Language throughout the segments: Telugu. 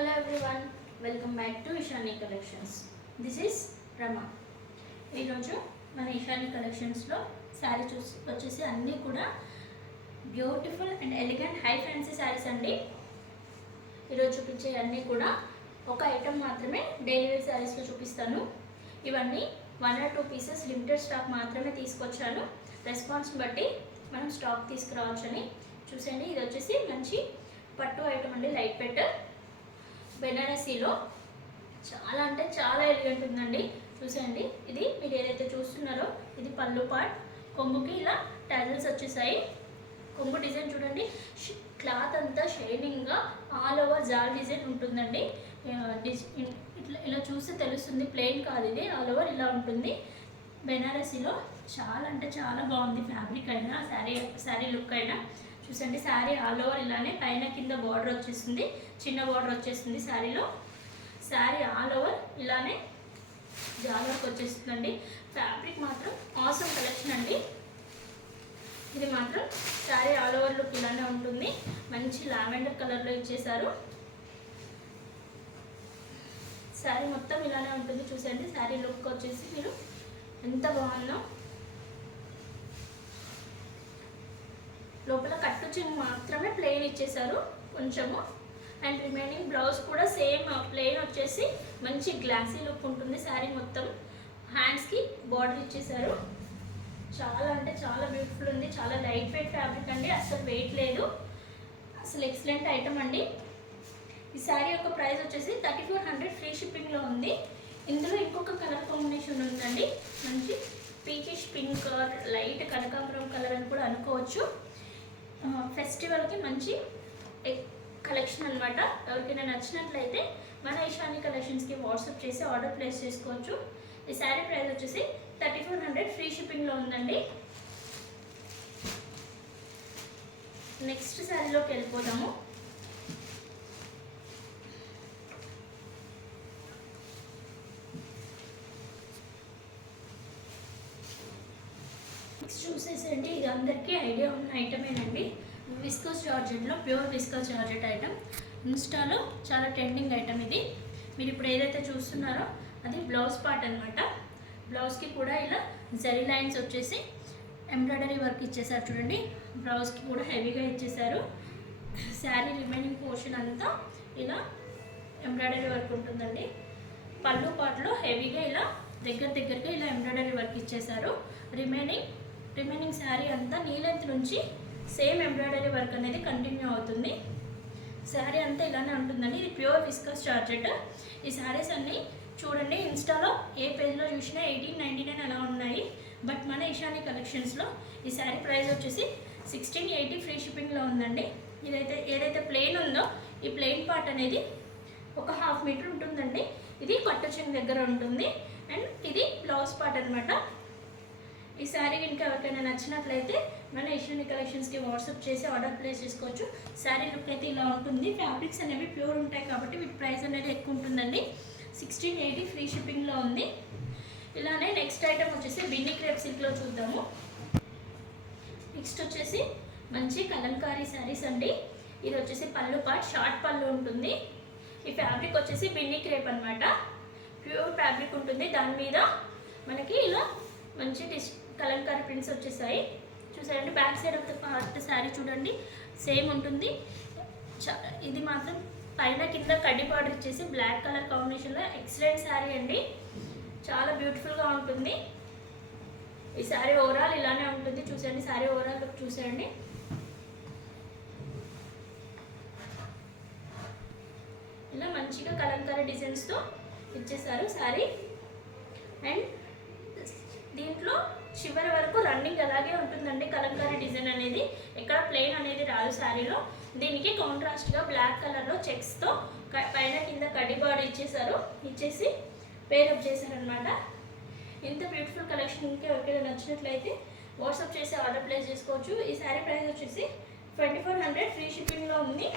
Hello everyone, welcome back to Ishani Collections. This is Rama. ఈరోజు మన ఇషాని కలెక్షన్స్లో శారీ వచ్చేసి అన్నీ కూడా beautiful and elegant high fancy saris అండి. ఈరోజు చూపించే అన్నీ కూడా ఒక ఐటమ్ మాత్రమే డైలీ వేర్ శారీస్లో చూపిస్తాను. ఇవన్నీ 1 or 2 పీసెస్ లిమిటెడ్ స్టాక్ మాత్రమే తీసుకొచ్చాను. రెస్పాన్స్ బట్టి మనం స్టాక్ తీసుకురావచ్చని చూసండి. ఇది వచ్చేసి మంచి పట్టు ఐటమ్ అండి, లైట్ వెయిట్ బెనారసీలో చాలా అంటే చాలా ఎలిగెంట్ ఉందండి. చూసండి, ఇది మీరు ఏదైతే చూస్తున్నారో ఇది పళ్ళు పార్ట్. కొంగుకి ఇలా టాజల్స్ వచ్చేసాయి. కొంగు డిజైన్ చూడండి, క్లాత్ అంతా షైనింగ్గా ఆల్ ఓవర్ జాల్ డిజైన్ ఉంటుందండి. ఇలా చూస్తే తెలుస్తుంది, ప్లెయిన్ కాదు, ఇది ఆల్ ఓవర్ ఇలా ఉంటుంది. బెనారసీలో చాలా అంటే చాలా బాగుంది. ఫ్యాబ్రిక్ అయినా శారీ లుక్ అయినా చూసండి. శారీ ఆల్ ఓవర్ ఇలానే పైన కింద బార్డర్ వచ్చేసింది, చిన్న బార్డర్ వచ్చేసింది శారీలో. శారీ ఆల్ ఓవర్ ఇలానే జాల్ వర్క్ వచ్చేస్తుందండి. ఫ్యాబ్రిక్ మాత్రం ఆసమ్ కలెక్షన్ అండి. ఇది మాత్రం శారీ ఆల్ ఓవర్ లుక్ ఇలానే ఉంటుంది. మంచి లావెండర్ కలర్లో ఇచ్చేసారు. శారీ మొత్తం ఇలానే ఉంటుంది. చూసండి, శారీ లుక్ వచ్చేసి మీరు ఎంత బాగుందో. లోపల కట్టు చిన్న మాత్రమే ప్లెయిన్ ఇచ్చేసారు కొంచెము, అండ్ రిమైనింగ్ బ్లౌజ్ కూడా సేమ్ ప్లెయిన్ వచ్చేసి మంచి గ్లాసీ లుక్ ఉంటుంది. శారీ మొత్తం హ్యాండ్స్కి బార్డర్ ఇచ్చేసారు. చాలా అంటే చాలా బ్యూటిఫుల్ ఉంది. చాలా లైట్ వెయిట్ ఫ్యాబ్రిక్ అండి, అసలు వెయిట్ లేదు, అసలు ఎక్సలెంట్ ఐటమ్ అండి. ఈ శారీ యొక్క ప్రైస్ వచ్చేసి 3400 ఫ్రీ షిప్పింగ్లో ఉంది. ఇందులో ఇంకొక కలర్ కాంబినేషన్ ఉందండి, మంచి పీచిష్ పింక్ కలర్, లైట్ కనకాంబరం కలర్ అని కూడా అనుకోవచ్చు. ఫెస్టివల్కి మంచి కలెక్షన్ అనమాట. ఎవరికైనా నచ్చినట్లయితే మన ఇషాని కలెక్షన్స్కి వాట్సాప్ చేసి ఆర్డర్ ప్లేస్ చేసుకోవచ్చు. ఈ శారీ ప్రైస్ వచ్చేసి 3400 ఫ్రీ షిప్పింగ్లో ఉందండి. నెక్స్ట్ శారీలోకి వెళ్ళిపోదాము. నెక్స్ట్ చూసేసండి, ఇది అందరికీ ఐడియా ఉన్న ఐటమేనండి. విస్కోస్ జార్జెట్లో ప్యూర్ విస్కోస్ జార్జెట్ ఐటమ్. ఇన్స్టాలో చాలా ట్రెండింగ్ ఐటమ్ ఇది. మీరు ఇప్పుడు ఏదైతే చూస్తున్నారో అది బ్లౌజ్ పార్ట్ అనమాట. బ్లౌజ్కి కూడా ఇలా జరీ లైన్స్ వచ్చేసి ఎంబ్రాయిడరీ వర్క్ ఇచ్చేసారు చూడండి. బ్లౌజ్కి కూడా హెవీగా ఇచ్చేసారు. శారీ రిమైనింగ్ పోర్షన్ అంతా ఇలా ఎంబ్రాయిడరీ వర్క్ ఉంటుందండి. పళ్ళు పార్ట్లో హెవీగా ఇలా దగ్గరగా ఇలా ఎంబ్రాయిడరీ వర్క్ ఇచ్చేసారు. రిమైనింగ్ శారీ అంతా నీ లెంత్ నుంచి సేమ్ ఎంబ్రాయిడరీ వర్క్ అనేది కంటిన్యూ అవుతుంది. శారీ అంతా ఇలానే ఉంటుందండి. ఇది ప్యూర్ విస్కస్ జార్జెట్. ఈ శారీస్ అన్నీ చూడండి, ఇన్స్టాలో ఏ పేజ్లో చూసినా 1899 అలా ఉన్నాయి. బట్ మన ఇషాని కలెక్షన్స్లో ఈ శారీ ప్రైస్ వచ్చేసి 1680 ఫ్రీ షిప్పింగ్లో ఉందండి. ఏదైతే ప్లెయిన్ ఉందో ఈ ప్లెయిన్ పార్ట్ అనేది ఒక 1/2 మీటర్ ఉంటుందండి. ఇది కట్టు చెంగు దగ్గర ఉంటుంది, అండ్ ఇది బ్లౌజ్ పార్ట్ అనమాట. ఈ శారీ కనుక ఎవరికైనా నచ్చినట్లయితే మన ఇషాని కలెక్షన్స్కి వాట్సాప్ చేసి ఆర్డర్ ప్లేస్ చేసుకోవచ్చు. శారీ లుక్ అయితే ఇలా ఉంటుంది. ఫ్యాబ్రిక్స్ అనేవి ప్యూర్ ఉంటాయి కాబట్టి వీటి ప్రైస్ అనేది ఎక్కువ ఉంటుందండి. 1680 ఫ్రీ షిప్పింగ్లో ఉంది. ఇలానే నెక్స్ట్ ఐటమ్ వచ్చేసి బిన్ని క్రేప్ సిల్క్లో చూద్దాము. నెక్స్ట్ వచ్చేసి మంచి కలంకారీ శారీస్ అండి. ఇది వచ్చేసి పళ్ళు పార్ట్, షార్ట్ పళ్ళు ఉంటుంది. ఈ ఫ్యాబ్రిక్ వచ్చేసి బిన్ని క్రేప్ అనమాట. ప్యూర్ ఫ్యాబ్రిక్ ఉంటుంది. దాని మీద మనకి ఇలా మంచి కలంకారీ ప్రింట్స్ వచ్చేసాయి. చూసారండి, back side of the part sari చూడండి సేమ్ ఉంటుంది. ఇది మాత్రం పైన కింద కడ్డీ బార్డర్ ఇచ్చేసి బ్లాక్ కలర్ కాంబినేషన్లో ఎక్సలెంట్ శారీ అండి. చాలా బ్యూటిఫుల్గా ఉంటుంది. ఈ శారీ ఓవరాల్ ఇలానే ఉంటుంది. చూసండి, శారీ ఓవరాల్ లుక్ చూసేయండి. ఇలా మంచిగా కలంకారీ డిజైన్స్తో ఇచ్చేసారు శారీ. అండ్ దీంట్లో చివరి వరకు రన్నింగ్ అలాగే ఉంటుందండి. కలంకారీ డిజైన్ అనేది ఎక్కడ ప్లెయిన్ అనేది రాదు శారీలో. దీనికి కాంట్రాస్ట్గా బ్లాక్ కలర్లో చెక్స్తో పైన కింద కడ్డీ బార్డర్ ఇచ్చేసి పేరప్ చేశారనమాట. ఇంత బ్యూటిఫుల్ కలెక్షన్ ఇంకా ఎవరికైనా నచ్చినట్లయితే వాట్సాప్ చేసి ఆర్డర్ ప్లేస్ చేసుకోవచ్చు. ఈ శారీ ప్రైస్ వచ్చేసి 2400 ఫ్రీ షిప్పింగ్లో ఉంది.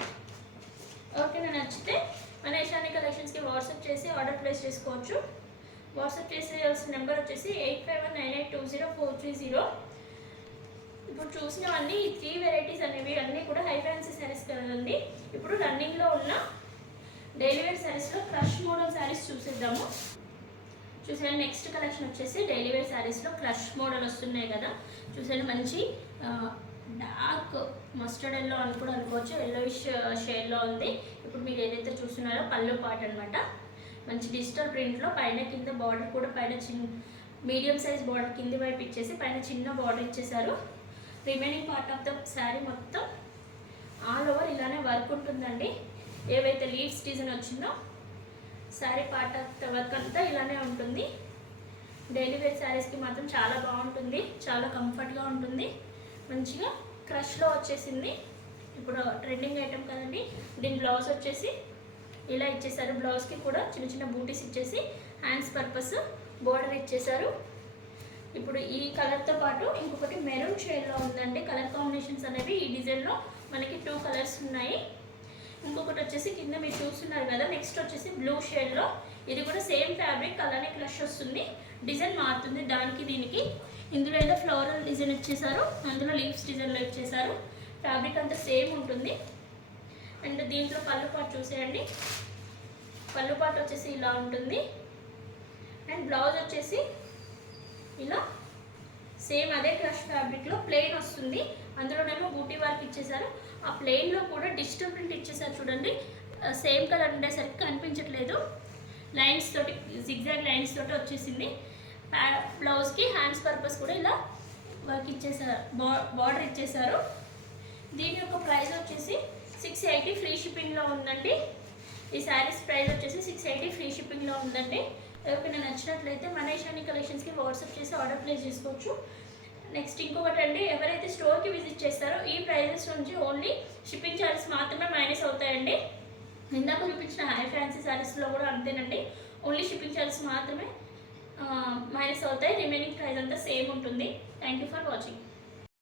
ఎవరికైనా నచ్చితే మన ఇషాని కలెక్షన్స్కి వాట్సాప్ చేసి ఆర్డర్ ప్లేస్ చేసుకోవచ్చు. వాట్సాప్ చేసేయాల్సిన నెంబర్ వచ్చేసి 8519820430. ఇప్పుడు చూసినవన్నీ ఈ 3 వెరైటీస్ అనేవి అన్నీ కూడా హై ఫ్యాన్సీ శారీస్ కదండి. ఇప్పుడు రన్నింగ్లో ఉన్న డైలీ వేర్ శారీస్లో క్రష్ మోడల్ శారీస్ చూసేద్దాము. చూసాను నెక్స్ట్ కలెక్షన్ వచ్చేసి డైలీ వేర్ శారీస్లో క్రష్ మోడల్ వస్తున్నాయి కదా. చూసాను మంచి డార్క్ మస్టర్డ్ ఎల్లో అని కూడా అనుకోవచ్చు, ఎల్లోయిష్ షేడ్లో ఉంది. ఇప్పుడు మీరు ఏదైతే చూస్తున్నారో పళ్ళు పార్ట్ అనమాట. మంచి డిజిటల్ ప్రింట్లో పైన కింద బార్డర్ కూడా పైన మీడియం సైజ్ బార్డర్ కింది వైపు ఇచ్చేసి పైన చిన్న బార్డర్ ఇచ్చేసారు. Remaining part of the sari మొత్తం ఆల్ ఓవర్ ఇలానే వర్క్ ఉంటుందండి. ఏవైతే లీవ్స్ డిజైన్ వచ్చిందో sari part of the work అంతా ఇలానే ఉంటుంది. డైలీ వేర్ శారీస్కి మాత్రం చాలా బాగుంటుంది, చాలా కంఫర్ట్గా ఉంటుంది. మంచిగా క్రష్లో వచ్చేసింది. ఇప్పుడు ట్రెండింగ్ ఐటమ్ కదండి. దీని బ్లౌజ్ వచ్చేసి ఇలా ఇచ్చేసారు. బ్లౌజ్కి కూడా చిన్న చిన్న బూటీస్ ఇచ్చేసి హ్యాండ్స్ పర్పస్ బోర్డర్ ఇచ్చేసారు. ఇప్పుడు ఈ కలర్తో పాటు ఇంకొకటి మెరూన్ షేడ్లో ఉందండి. కలర్ కాంబినేషన్స్ అనేవి ఈ డిజైన్లో మనకి 2 కలర్స్ ఉన్నాయి. ఇంకొకటి వచ్చేసి కింద మీరు చూస్తున్నారు కదా. నెక్స్ట్ వచ్చేసి బ్లూ షేడ్లో, ఇది కూడా సేమ్ ఫ్యాబ్రిక్ అలానే క్రష్ వస్తుంది. డిజైన్ మారుతుంది దానికి దీనికి. ఇందులో ఏదో ఫ్లోరల్ డిజైన్ ఇచ్చేసారు, అందులో లీవ్స్ డిజైన్లో ఇచ్చేసారు. ఫ్యాబ్రిక్ అంతా సేమ్ ఉంటుంది. అండ్ దీంట్లో పళ్ళు పాటు చూసేయండి. పళ్ళు పాటు వచ్చేసి ఇలా ఉంటుంది. అండ్ బ్లౌజ్ వచ్చేసి ఇలా సేమ్ అదే క్రష్ ఫ్యాబ్రిక్లో ప్లెయిన్ వస్తుంది. అందులోనేమో బూటీ వర్క్ ఇచ్చేసారు. ఆ ప్లెయిన్లో కూడా డిజిటల్ ప్రింట్ ఇచ్చేసారు. చూడండి సేమ్ కలర్ ఉండేసరికి కనిపించట్లేదు. లైన్స్ తోటి జిగ్జాగ్ లైన్స్ తోటి వచ్చేసింది. బ్లౌజ్కి హ్యాండ్స్ పర్పస్ కూడా ఇలా వర్క్ ఇచ్చేసారు, బార్డర్ ఇచ్చేసారు. దీని యొక్క ప్రైస్ వచ్చేసి 680 ఫ్రీ షిప్పింగ్లో ఉందండి. ఈ శారీస్ ప్రైస్ వచ్చేసి 680 ఫ్రీ షిప్పింగ్లో ఉందండి. ఎవరికైనా నచ్చినట్లయితే మన ఈశాని కలెక్షన్స్కి వాట్సాప్ చేసి ఆర్డర్ ప్లేస్ చేసుకోవచ్చు. నెక్స్ట్ ఇంకొకటి అండి, ఎవరైతే స్టోర్కి విజిట్ చేస్తారో ఈ ప్రైజెస్ నుంచి ఓన్లీ షిప్పింగ్ ఛార్జెస్ మాత్రమే మైనస్ అవుతాయండి. ఇందాక చూపించిన హై ఫ్యాన్సీ శారీస్లో కూడా అంతేనండి. ఓన్లీ షిప్పింగ్ ఛార్జెస్ మాత్రమే మైనస్ అవుతాయి. రిమైనింగ్ ప్రైస్ అంతా సేమ్ ఉంటుంది. Thank you for watching.